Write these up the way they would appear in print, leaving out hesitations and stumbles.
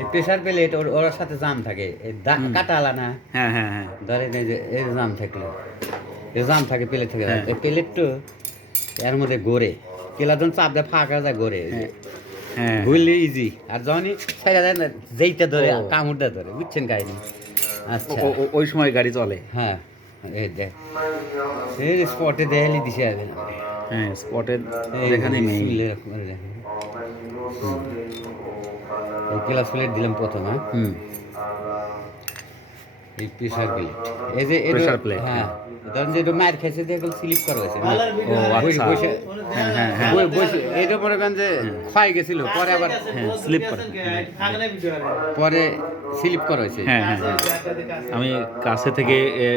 এই pressure plate ওর সাথে জাম থাকে, কাটা আলা না। হ্যাঁ হ্যাঁ হ্যাঁ ধরেন এই যে এর জাম থাকলো, এর জাম থাকে প্লেট থেকে, হ্যাঁ। এই প্লেটটা এর মধ্যে গড়ে কেলা যখন চাপ দেয় ফাঁকা যায় গড়ে, হ্যাঁ হ্যাঁ ঘুরলে ইজি। আর যখনই ছেড়ে দেয় না, যেইটা ধরে ও। কামড়টা ধরে, বুঝছেন কাহিনি? আচ্ছা ওই সময় গাড়ি চলে। হ্যাঁ, এই দেখ এই স্পটে দেখালি দিছে যাবে না। হ্যাঁ স্পটে এই যেখানে নেই। বিসমিল্লাহির রহমানির রহিম। এই ক্লাস প্লেট দিলাম প্রথম, হ্যাঁ। হুম এই প্রেসার প্লেট, এই যে এটা, প্রেসার প্লেট। হ্যাঁ ধরেন যে এটা মার খাইছে দেখল স্লিপ করা হয়েছে, ও আচ্ছা। হ্যাঁ হ্যাঁ হ্যাঁ এটা মনে করেন যে ক্ষয় গেছিল, পরে আবার হ্যাঁ স্লিপ করে। পরে স্লিপ করা হয়েছে। হ্যাঁ হ্যাঁ হ্যাঁ আমি কাছে থেকে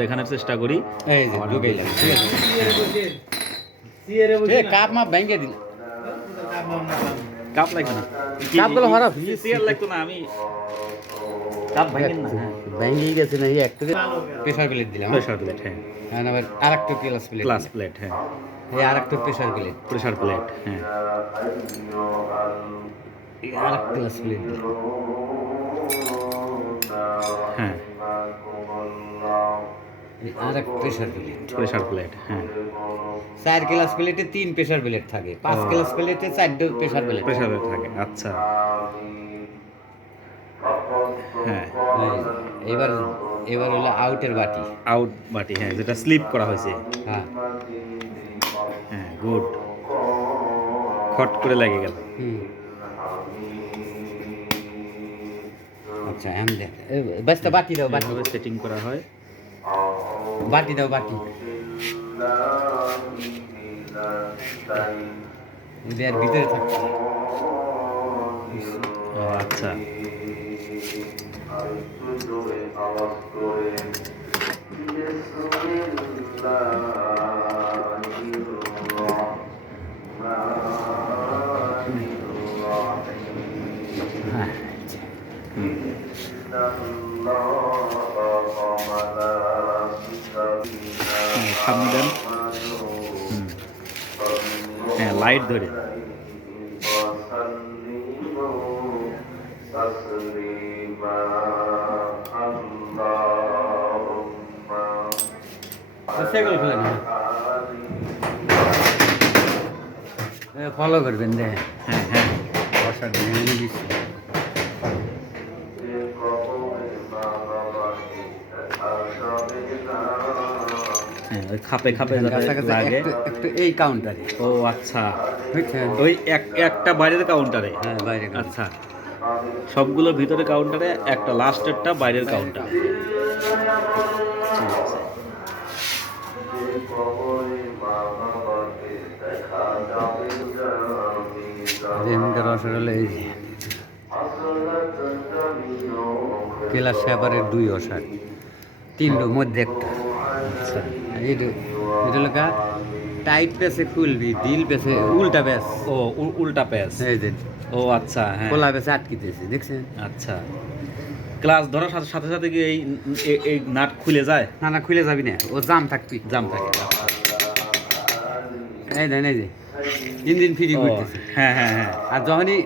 দেখানোর চেষ্টা করি। এই যে ঢুকাইলাম, ঠিক আছে। এ কাপ মাপ ভেঙে দিল, কাপ লাগবে না, কাপগুলো খারাপ। চেয়ার লাগতো না, আমি কাপ ভাঙেন না। হ্যাঁ ভেঙেই গেছে না, এই একটা প্রেসার প্লেট দিলাম, প্রেসার প্লেট। হ্যাঁ আর আবার আরেকটা ক্লাস প্লেট, গ্লাস প্লেট। হ্যাঁ এই আরেকটা প্রেসার প্লেট, প্রেসার প্লেট। হ্যাঁ এই আরেকটা ক্লাস প্লেট দিলাম। হ্যাঁ এই আরেকটা প্রেসার প্লেট, প্রেসার প্লেট। হ্যাঁ 4 ক্লাস প্লেটে 3 প্রেসার প্লেট থাকে, 5 ও। ক্লাস প্লেটে 4টা প্রেসার প্লেট। প্রেসার প্লেট থাকে, আচ্ছা। হ্যাঁ এবার এবার হলো আউটের বাটি। আউট বাটি, হ্যাঁ যেটা স্লিপ করা হয়েছে। হ্যাঁ হ্যাঁ গুড, খট করে লেগে গেল। হুম, আচ্ছা এম দেখ, বাস্তা বাটি দাও, বাটি এইভাবে সেটিং করা হয়। বাটি দাও, বাটি এর ভিতরে থাকছে। ও আচ্ছা। হ্যাঁ হুম। সামনে দেন। হুম। হ্যাঁ লাইট ধরে। সেগুলো খুলে না, ফলো করবেন দে। হ্যাঁ হ্যাঁ বর্ষার দিনে দিচ্ছি। হ্যাঁ ওই খাপে খাপে যাতে কাছাকাছি লাগে। একটু এই কাউন্টারে, ও আচ্ছা, বুঝছেন? ওই একটা বাইরের কাউন্টারে। হ্যাঁ বাইরে আচ্ছা, সবগুলো ভিতরে কাউন্টারে, একটা লাস্টেরটা বাইরের কাউন্টার। ঠিক আছে। রেমিটার অসার হলো এই যে কেলার সেপারের 2 অসার, 3 মধ্যে একটা। আচ্ছা এটা এটা লোকা টাইট পেসে খুলবি, ডিল পেসে উল্টা পেস। ও উল্টা প্যাচ। এই যে ও আচ্ছা হ্যাঁ খোলা পেসে আটকিতেছে, দেখছেন? আচ্ছা। ক্লাস ধরার সাথে সাথে সাথে কি এই নাট খুলে যায়? না না, খুলে যাবি না, ও জাম থাকবি। জাম থাকে। এই দেন, এই যে ইঞ্জিন ফ্রি ও, করতেছে। হ্যাঁ হ্যাঁ হ্যাঁ আর যখনই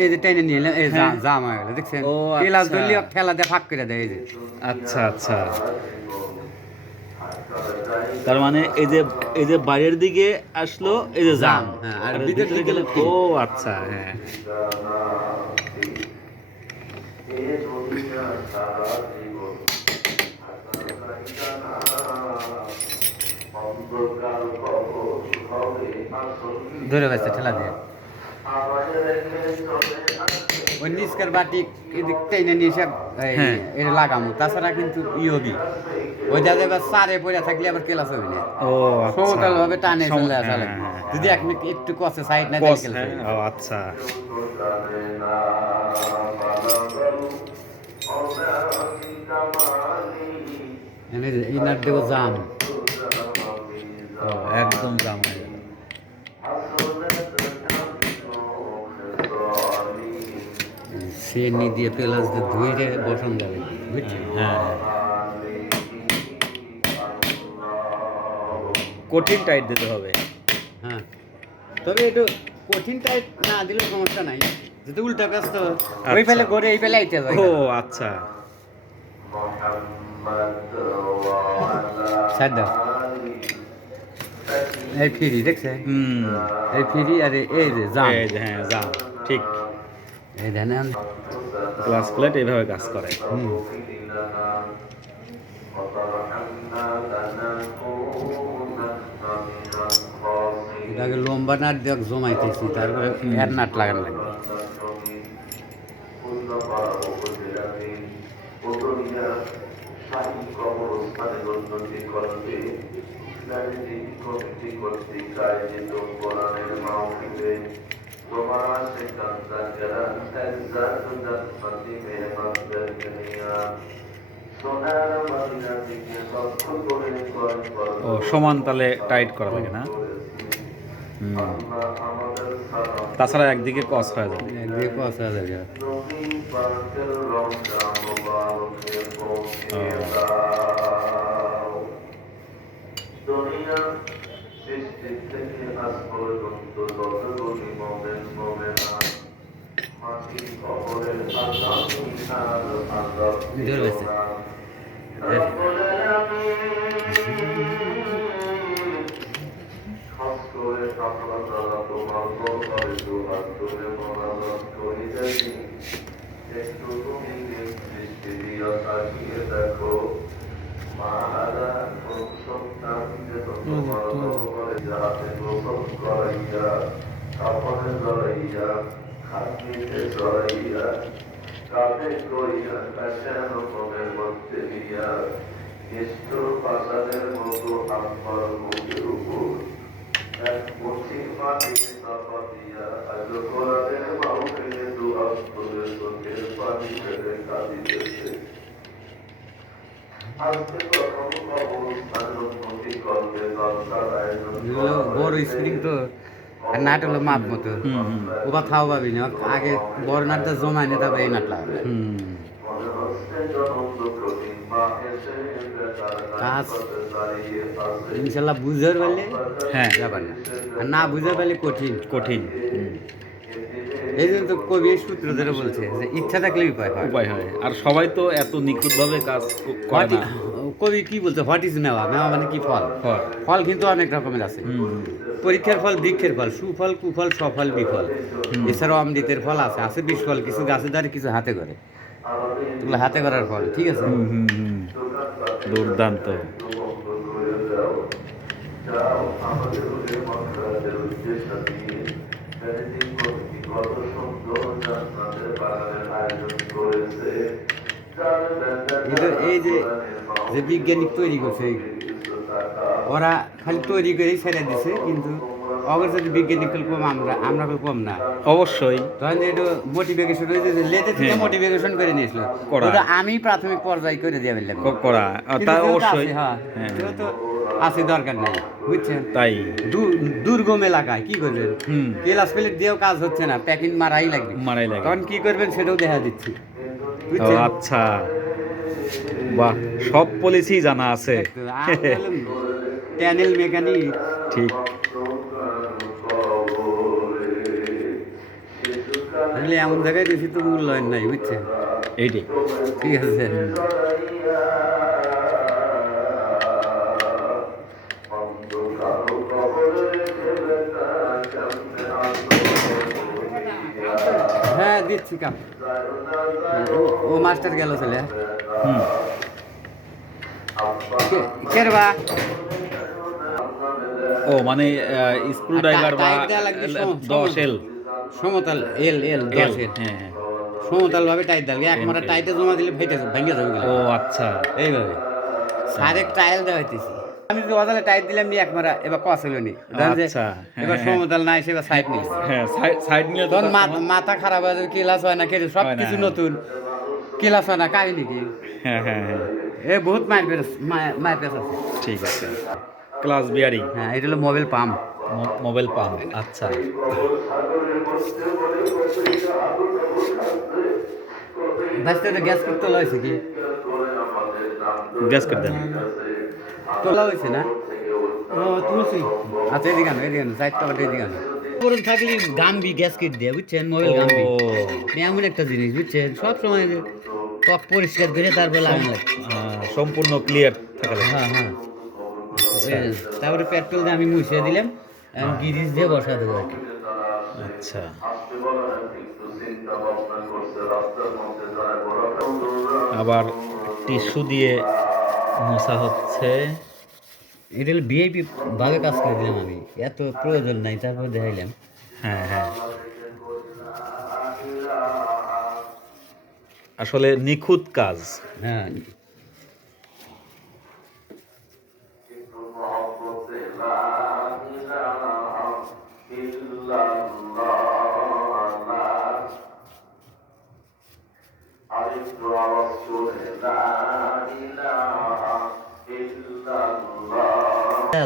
এই যে টেনে নিয়ে এলাম, এই হ্যাঁ। জাম হয়ে গেল, দেখছেন? ও, কেলাস আচ্ছা। ধরলে ঠেলা দিয়ে ফাঁক করে দেয়, এই যে। আচ্ছা আচ্ছা। তার মানে এই যে বাইরের দিকে আসলো এই যে জাম, হ্যাঁ, আর আর ভিতর ভিতরে দিকে গেলে free। ও আচ্ছা হ্যাঁ। ধরে বেসে ঠেলা দিয়ে ওই নিষ্কার বাটি এদিক টেনে নিয়ে এসে হ্যাঁ। এটা লাগামো, তাছাড়া কিন্তু হবি ওই দাদা এবার সারে পড়ে থাকলে আবার কেলাস হবে না। ও আচ্ছা। সমতল ভাবে টানে চলে আসা হ্যাঁ, লাগবে। হ্যাঁ, যদি হ্যাঁ। এক মিনিট একটু কষে সাইড না কস, দিলে হ্যাঁ, ও আচ্ছা। ইনার দেব জাম, ও একদম জাম হয়ে গেল। সেনি দিয়ে পেলাস দিয়ে ধুয়ে বসন যাবে, বুঝছেন? হ্যাঁ হ্যাঁ। কঠিন টাইট দিতে হবে। হ্যাঁ, তবে একটু কঠিন টাইপ না দিলেও সমস্যা নাই, যদি উল্টা ব্যস্ত ওই ফেলে ঘরে এই ফেলে আইতে যায় ও আচ্ছা সাইড দাও এই ফিরি দেখছে হুম এই ফিরি আর এই যে জাম এই যে, হ্যাঁ যাও ঠিক এই ধানে ক্লাস প্লেট এইভাবে কাজ করে এটাকে লম্বা নাট দিয়ে জমাইতেছি তারপরে এর নাট লাগানো লাগবে ও সমান তালে টাইট করা লাগে না হুম। তাছাড়া একদিকে কস হয়ে যাবে একদিকে কষা যাবে ধরবেছে বড় স্প্রিং তো আর নাট হলো মাপ মতো ওবা খাওয়া পাবি না আগে বড় নাটটা জমায় না তারপরে এই নাট লাগাবে কাজ ইনশাল্লাহ বুঝতে পারলে হ্যাঁ ব্যাপার না আর না বুঝতে পারলে কঠিন কঠিন এই জন্য তো কবি এই সূত্র ধরে বলছে যে ইচ্ছা থাকলে উপায় হয় উপায় হয় আর সবাই তো এত নিখুঁতভাবে কাজ করে না কবি কি বলছে হোয়াট ইজ মেওয়া মেওয়া মানে কি ফল ফল। ফল কিন্তু অনেক রকমের আছে পরীক্ষার ফল বৃক্ষের ফল সুফল কুফল সফল বিফল এছাড়াও অমৃতের ফল আছে আছে বিষ ফল কিছু গাছে ধরে কিছু হাতে করে এগুলো হাতে করার ফল ঠিক আছে দুর্দান্ত কিন্তু এই যে যে বিজ্ঞানিক তৈরি করছে ওরা খালি তৈরি করেই ছেড়ে দিছে কিন্তু অগর যদি বিজ্ঞানিক কম আমরা কম না অবশ্যই তখন একটু মোটিভেশন হয়েছে যে লেজে থেকে হ্যাঁ। মোটিভেশন করে নিয়েছিল করা। ওটা আমি প্রাথমিক পর্যায়ে করে দিয়ে বললাম করা তা অবশ্যই হ্যাঁ হ্যাঁ। কেউ তো আছে দরকার নাই বুঝছেন তাই দুর্গম এলাকায় কি করবেন ক্লাস প্লেট দিয়েও কাজ হচ্ছে না প্যাকিং মারাই লাগবে মারাই লাগে তখন কি করবেন সেটাও দেখা দিচ্ছি ও বুঝছেন আচ্ছা বাহ সব পলিসি জানা আছে প্যানেল মেকানিক ঠিক তাহলে এমন জায়গায় বেশি তো মূল্যায়ন নাই বুঝছেন এইটাই ঠিক আছে হ্যাঁ দিচ্ছি কাপ ও মাস্টার গেল ছেলে কে রে বা ও মানে স্ক্রু ড্রাইভার বা টাইট দেয়া লাগবে, 10 এল সমতল এল এল 10 এর হ্যাঁ হ্যাঁ। সমতল ভাবে টাইট দেওয়া এক মারা টাইটে জমা দিলে ভেঙে যাবে ও আচ্ছা এইভাবে সারেক টাইল দেওয়া হইতেছি আমি যদি অজালে টাইট দিলাম নি এক মারা এবার কস হলো নি আচ্ছা, হ্যাঁ, এবার হ্যাঁ। সমতল নাই সেবার সাইড নিস হ্যাঁ সাইড নিয়ে তো তখন মাথা খারাপ হয়ে যাবে ক্লাস হয় না কেটে সব হয় না, কিছু হ্যাঁ। নতুন ক্লাস হয় না কাহিনী কি হ্যাঁ হ্যাঁ হ্যাঁ এ বহুত মায়ের পেস আছে ঠিক আছে ক্লাস বিয়ারিং হ্যাঁ এটা হলো মোবাইল পাম্প মোবাইল পাম্প আচ্ছা বাঁচতে তো গ্যাস করতে হয়েছে কি গ্যাস করে দেন তোলা হয়েছে না তুলছি আচ্ছা এদিকে আনো সাইড টাকাটা এদিকে আনো পুরন থাকলে গাম্বি গ্যাসকিট দিয়ে বুঝছেন মোবাইল গাম্বি ও এমন একটা জিনিস বুঝছেন সব সময় টপ পরিষ্কার করে তারপর লাগানো লাগে সম্পূর্ণ ক্লিয়ার থাকা লাগে। হ্যাঁ হ্যাঁ আচ্ছা তারপরে পেট্রোল দিয়ে আমি মুছিয়ে দিলাম এখন গিরিজ দিয়ে বসা দেবো আর কি আচ্ছা আবার টিস্যু দিয়ে মোছা হচ্ছে। এটা হলো ভিআইপি ভাবে কাজ করে দিলাম আমি এত প্রয়োজন নাই তারপর দেখাইলাম হ্যাঁ হ্যাঁ আসলে নিখুঁত কাজ। হ্যাঁ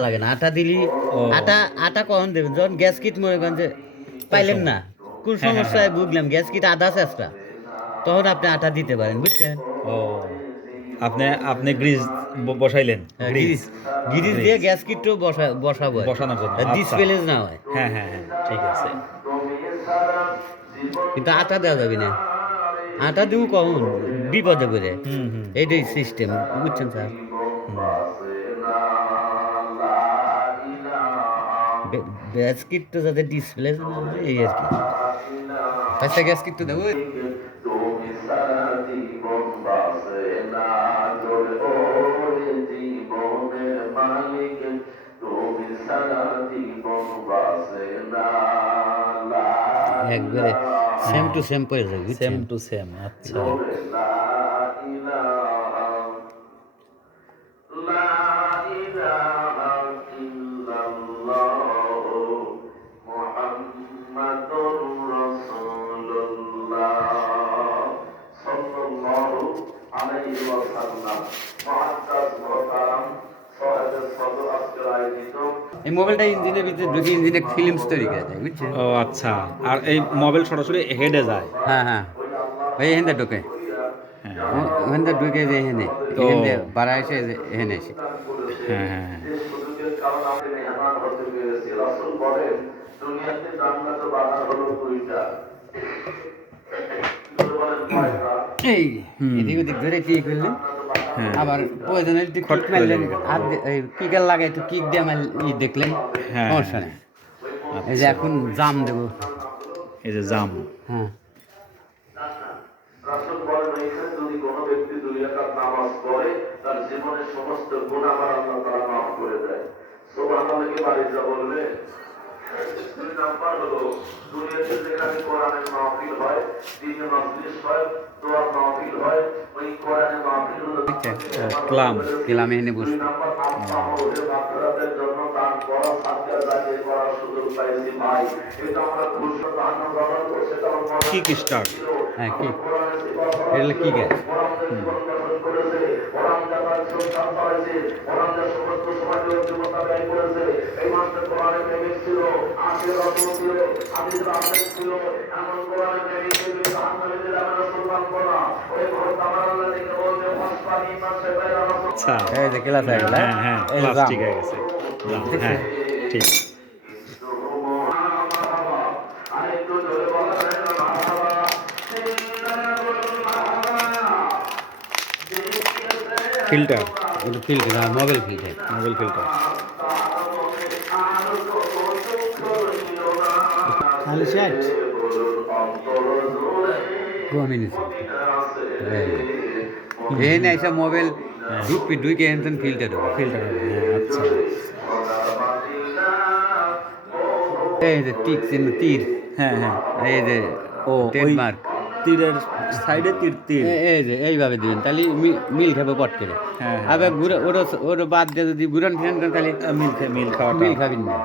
লাগে না আটা দিলি ও। আটা আটা কখন দেবেন যখন গ্যাস কিট মনে করেন যে পাইলেন না কোন হ্যাঁ, সমস্যায় বুঝলাম গ্যাস কিট আধা চেষ্টা তখন আপনি আটা দিতে পারেন বুঝছেন ও আপনি আপনি গ্রিজ বসাইলেন গিরিজ গিরিজ দিয়ে গ্যাস কিটও বসাবো বসানোর জন্য, ডিসপ্লেজ না হয় হ্যাঁ হ্যাঁ হ্যাঁ ঠিক আছে। কিন্তু আটা দেওয়া যাবে না আটা দিব কখন বিপদে করে হুম হুম এইটাই সিস্টেম বুঝছেন স্যার গ্যাস কিট তো যাতে ডিসপ্লে না হয় এই আর কি আচ্ছা গ্যাস কিট তো দেবো একবারে সেম টু সেম পড়ে যাবে সেম বুঝছেন টু সেম আচ্ছা এই মোবাইলটা ইঞ্জিনের ভিতরে ঢুকে ইঞ্জিনে ফিল্মস তৈরি করে দেয় বুঝছেন ও আচ্ছা আর এই মোবাইল সরাসরি হেডে যায়। হ্যাঁ হ্যাঁ ওই এখানটা ঢুকে হ্যাঁ ওখানটা ঢুকে যে এখানে এখান দিয়ে বাড়া এসে এখানে এসে হ্যাঁ হ্যাঁ হ্যাঁ এই এদিক ওদিক ধরে কি করলেন হ্যাঁ আবার প্রয়োজনে একটু খট কিক করে মারলেন লেগে গেল। আর কিকার লাগে একটু কিক দিয়ে দেখলেন হ্যাঁ, সমস্যা নেই এই যে এখন জাম দেবো এই যে জাম হ্যাঁ রাসূল বলেন এখানে যদি কোনো ব্যক্তি 2 রাকাত নামাজ পড়ে তার জীবনের সমস্ত গুনাহ আল্লাহ তাআলা মাফ করে দেয়। সুবহানাল্লাহ কি বাড়ি যা বললে 2 নাম্বার হলো দুনিয়াতে যেখানে কোরআনের মাহফিল হয়, দ্বিতীয় মজলিস হয়, দোয়ার মাহফিল হয়, ওই কোরআনের মাহফিল হলো ক্লাম গেলাম এখানে 2 বসে নাম্বার আমাদের মাকরাতের জন্য দান করা সাদকা জারির করার সুযোগ পাইছি ভাই। এটা আমরা খুশি আনন্দ গ্রহণ করতে তখন কিক স্টার্ট হ্যাঁ কি এটা কি গ্যাস আচ্ছা এই যে ক্লাস হয়ে গেল হ্যাঁ হ্যাঁ এই যে ক্লাস জাম। ঠিক হয়ে গেছে জাম, হ্যাঁ ঠিক ফিল্টার এটা filter mobile filter mobile filter খালি সেট কমই নিছে এই না এসব মোবাইল ঢুকে এনতেন ফিল্টার হবে ফিল্টার হ্যাঁ আচ্ছা এই যে টিক চিহ্ন তীর হ্যাঁ হ্যাঁ এই যে ও ওই ট্রেডমার্ক তীরের সাইডে তীর তীর এই যে এইভাবে দিবেন তাহলে মিল খাবে পট করে হ্যাঁ, হ্যাঁ। আবার ওর বাদ দিয়ে যদি ঘুরান ফিরান করেন তাহলে মিল খাওয়াটা মিল খাবেন না